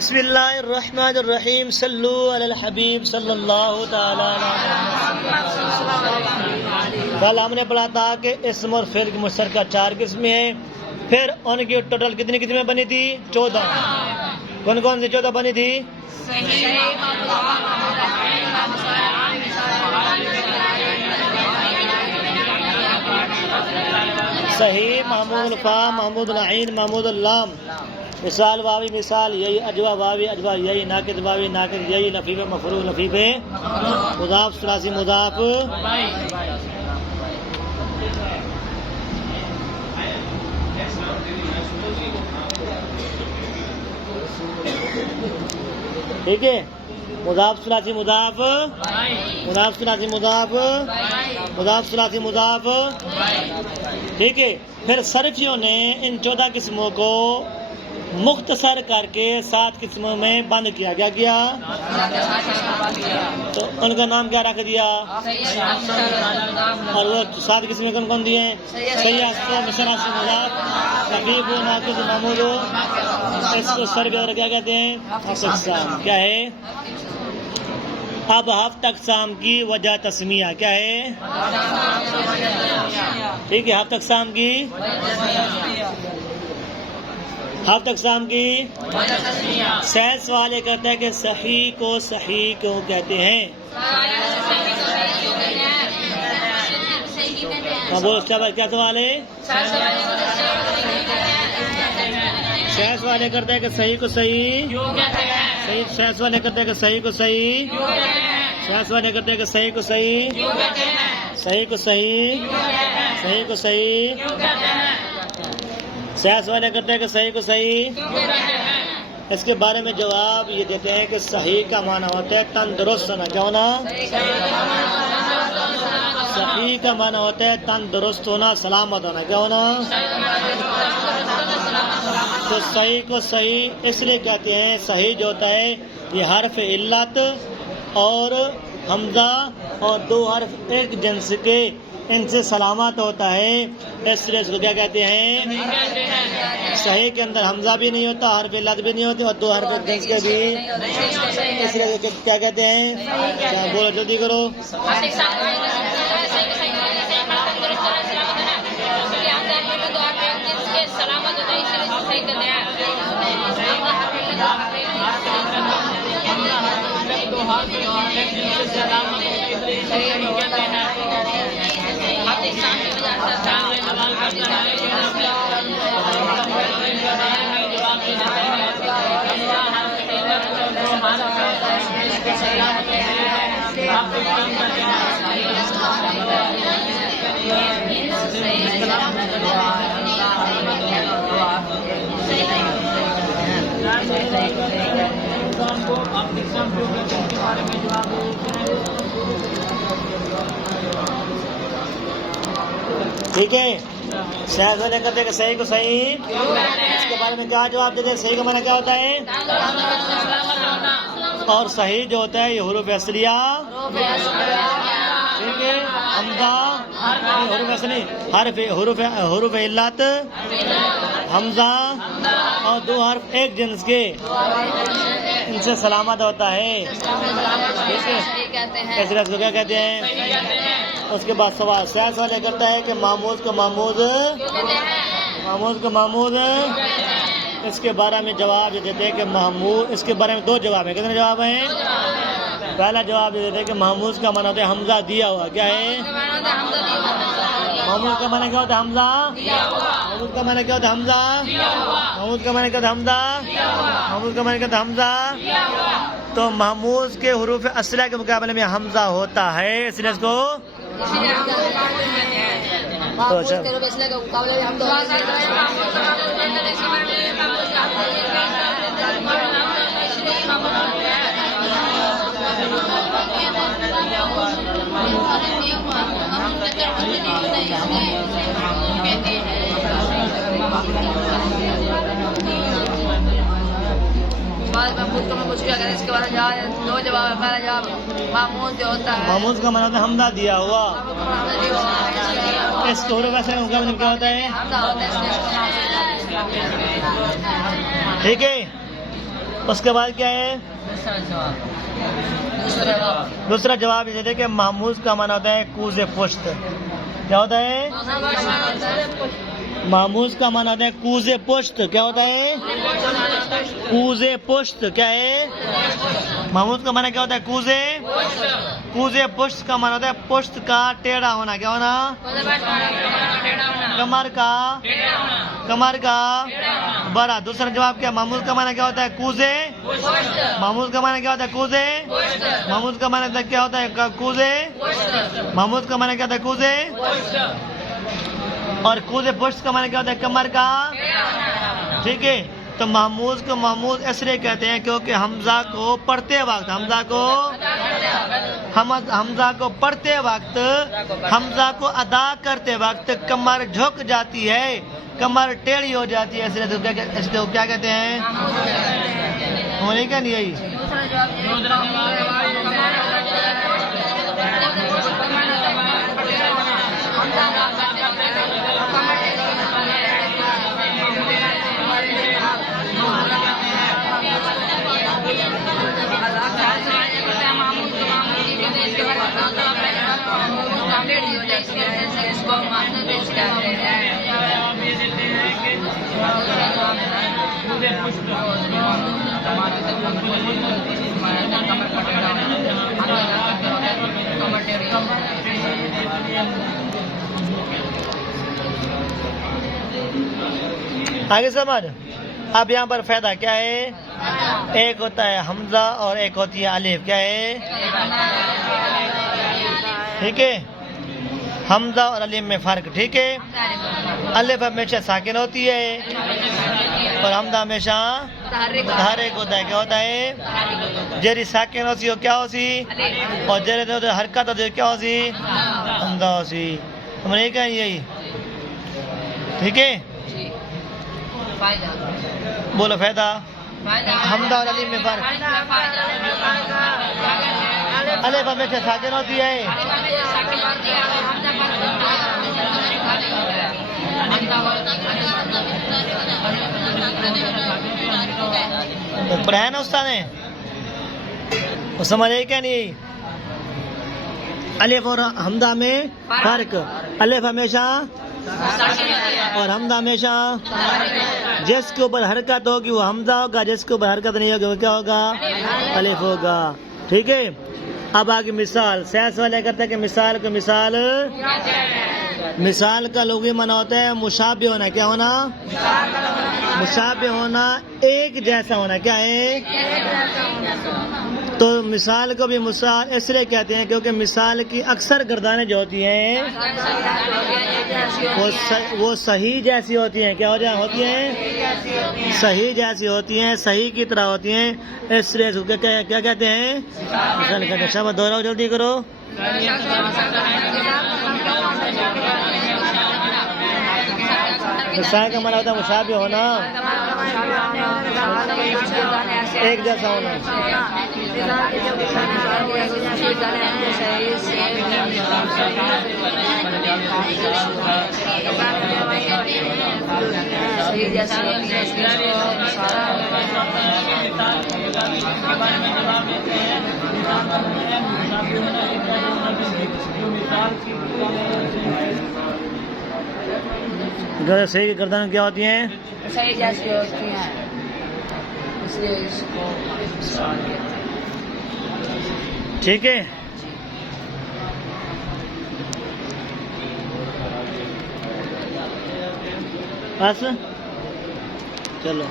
बिस्मिल्लाहिर्रहमानिर्रहीम सल्लु अलल हबीब सल्लल्लाहु तआला अलैहि। कल हमने पढ़ा था कि इस्म और फ़िल की मुश्तरका 4 किस्में हैं। फिर उनकी टोटल कितनी किस्में बनी थी? 14। कौन कौन सी 14 बनी थी? सही, महमूद फा, महमूद आइन, महमूद लाम, मिसाल वावी मिसाल यही, अजवा वावी अजवा यही, नाकिद वावी नाकिद यही, लफीफ मफरूल लफीफ मुदाफ सुलासी मुदाफ। ठीक है, मुदाफ सुलासी मुदाफ, मुदाफ सुलासी मुदाफ, मुदाफ सुलासी मुदाफ। ठीक है, फिर सरफियों ने इन 14 किस्मों को मुख्तसर करके 7 किस्मों में बंद किया। क्या किया? तो उनका नाम क्या रख दिया? और वो 7 किस्में कौन कौन दिए? इसको सर्व और क्या कहते हैं? क्या है? अब हफ्त अक़साम की वजह तस्मिया क्या है? ठीक है, हफ्त अक़साम की, हफ्त अक़साम की सैस वाले कहते हैं कि सही को सही क्यों कहते हैं? बोलो क्या सवाल है? सैस वाले करते हैं कि सही को सही सही, सैस वाले करते हैं कि सही को सही, सैस वाले करते हैं कि सही को सही, सही को सही, सही को सही, सैस वाले करते हैं कि सही को सही। इसके बारे में जवाब ये देते हैं कि सही का माना होता है तंदुरुस्त होना। क्या होना? सही का माना होता है तंदुरुस्त होना, सलामत होना। क्या होना? तो सही को सही इसलिए कहते हैं, सही जो होता है ये हर्फ इल्लत और हमजा और 2 हर्फ एक जिन्स के, इनसे सलामत होता है, इसलिए इसको क्या कहते हैं? सही के अंदर हमजा भी नहीं होता, हर्फ इल्लत भी नहीं होती और 2 हर्फ जिन्स के भी, इसलिए क्या कहते हैं? क्या बोलो, जल्दी करो। ठीक है, सही वाले कहते हैं सही को सही, इसके बारे में क्या जवाब देते हैं? सही का माना क्या होता है? और सही जो होता है ये हुरूफ असलिया, ठीक है, हमजा हुरूफ असली, हुरूफ इल्लत, हमजा और 2 हर्फ एक जिन्स के, इनसे सलामत होता है। ठीक है, इसलिए इसको क्या कहते हैं? उसके बाद सवाल सैस वाले करता है कि मामूज का मामूज, मामूज का मामूज। इसके बारे में जवाब ये देते हैं कि महमूद, इसके बारे में 2 जवाब है। कितने जवाब हैं? पहला जवाब ये देते हैं कि महमूज का माना होता है हमजा दिया हुआ। क्या है? महमूद का माना क्या होता है? हमजा। महमूद का माना क्या होता है? हमजा। महमूद का माना क्या होता है? हमजा। महमूद का माना क्या होता है? हमजा। तो महमूज के हुरूफ असला के मुकाबले में हमजा होता है, इसलिए इसको इसके बाद 2 जवाब है। पहला जवाब मामूद जो होता है, मामूद का माना होता है हमदा दिया हुआ। इसको वैसे मतलब क्या होता है? ठीक है। उसके बाद क्या है? दूसरा जवाब ये देखिए, महमूज का माना होता है कूज़े पुश्त। क्या होता है? महमूज का माना होता है कूज़े पुश्त। क्या होता है? कूज़े पुश्त। क्या है? महमूज का माना क्या होता है? कूज़े। कूज़े पुश्त का माना होता है पुश्त का टेढ़ा होना। क्या होना? कमर का बड़ा। दूसरा जवाब क्या? महमूज का माना क्या होता है? कूज़े। महमूज का माना क्या होता है? कूज़े। महमूज का माना क्या होता है? कूज़े। महमूज का माना क्या होता है? कूज़े। और कूज़े पुश्त का माना क्या होता है? कमर का। ठीक है, तो महमूज को महमूज इसलिए कहते हैं क्योंकि हमजा को पढ़ते वक्त, हमजा को पढ़ते वक्त, हमजा को अदा करते वक्त कमर झुक जाती है, कमर टेढ़ी हो जाती है, इसलिए इसको क्या कहते हैं? होने क्या नहीं यही? आगे समझ। अब यहाँ पर फायदा क्या है? एक होता है हमजा और एक होती है अलिफ। क्या है? ठीक है, हमजा और अलिफ में फर्क। ठीक है, अलिफ हमेशा साकिन होती है और हमजा हमेशा मुतहर्रिक होता है। क्या होता है? जेरी साकिन होती हो क्या होती, और जेरी हरकत होती हो क्या होती, हमजा होती। समझे क्या? यही ठीक है। बोलो फायदा। हमजा और अलिफ में फर्क। अलिफ हमेशा साकिन होती है, पढ़ाया ना उस्ताद ने, वो समझ आई क्या नहीं? अलिफ और हमजा में फर्क। अलिफ हमेशा और हमजा हमेशा, जिसके ऊपर हरकत होगी वो हमजा होगा, जिसके ऊपर हरकत नहीं होगी वो क्या होगा? अलिफ होगा। ठीक है, अब आगे मिसाल। सैस वाले करते हैं कि मिसाल को मिसाल का लुग़वी माना होता है मुशाबे होना। क्या होना? मुशाबे होना, एक जैसा होना। क्या है? तो मिसाल को भी मिसाल इसलिए कहते हैं क्योंकि मिसाल की अक्सर गर्दानें जो होती हैं वो सही जैसी होती हैं। क्या होती हैं? सही जैसी होती हैं, सही की तरह होती हैं, इसलिए क्या कहते हैं? मिसाल कहते हैं। शाबाश, दोहराओ, जल्दी करो। मिसाल का माना होता है मुशाबे होना, एक जैसा होना। सही की गर्दन क्या होती हैं? सही जैसी होती हैं, इसलिए इसको ठीक है। बस चलो।